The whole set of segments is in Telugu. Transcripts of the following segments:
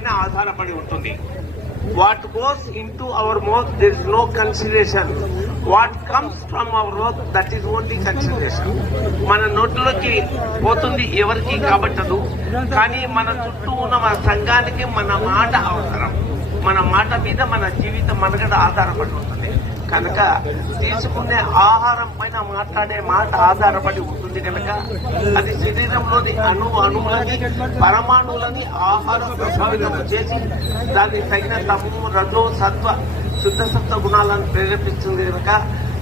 పైన ఆధారపడి ఉంటుంది. What goes into our mouth there is no consideration what comes from our mouth that is only consideration మన నోట్లోకి పోతుంది ఎవరికి కాబట్టదు కానీ మన చుట్టూ ఉన్న మన సంఘానికి మన మాట అవసరం. మన మాట మీద మన జీవితం మనగడ ఆధారపడి ఉంటుంది. కనుక తీసుకునే ఆహారం పైన మాట్లాడే మాట ఆధారపడి ఉంటుంది కనుక అది శరీరంలోని అణు అణువులని పరమాణువులని ఆహార ప్రభావితం చేసి దానికి తగిన తమ్ము రజో సత్వ శుద్ధ సత్వ గుణాలను ప్రేరేపిస్తుంది కనుక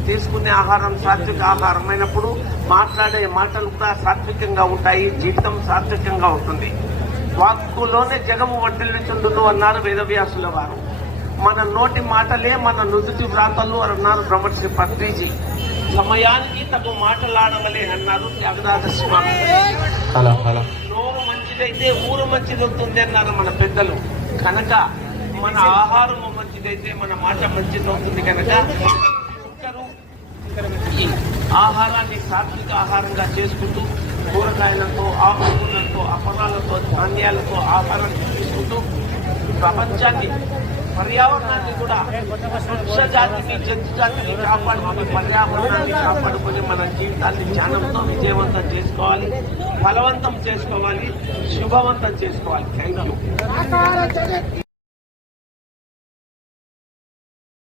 తీసుకునే ఆహారం సాత్విక ఆహారం అయినప్పుడు మాట్లాడే మాటలు కూడా సాత్వికంగా ఉంటాయి జీవితం సాత్వికంగా ఉంటుంది. వాక్కులోనే జగము వర్ధిల్లుచుండును అన్నారు వేదవ్యాసుల వారు. మన నోటి మాటలే మన నుదుటి వ్రాతలు అన్నారు బ్రహ్మశ్రీ పత్రిజీ సమయానికి తగు మాటలాడవలే అన్నారు త్యాగరాజ స్వామి. నోరు మంచిదైతే ఊరు మంచిదవుతుంది అన్నారు మన పెద్దలు. కనుక మన ఆహారం మంచిదైతే మన మాట మంచిదవుతుంది కనుక ఒక్కరు ఈ ఆహారాన్ని సాత్విక ఆహారంగా చేసుకుంటూ కూరగాయలతో ఆకుకూరలతో అపరాలతో ధాన్యాలతో ఆహారాన్ని తీసుకుంటూ ప్రపంచాన్ని పర్యావరణాన్ని కూడా వృక్ష జాతిని జంతు జాతిని కాపాడుకుని పర్యావరణాన్ని కాపాడుకుని మన జీవితాన్ని ధ్యానంతో విజయవంతం చేసుకోవాలి బలవంతం చేసుకోవాలి శుభవంతం చేసుకోవాలి. Thank you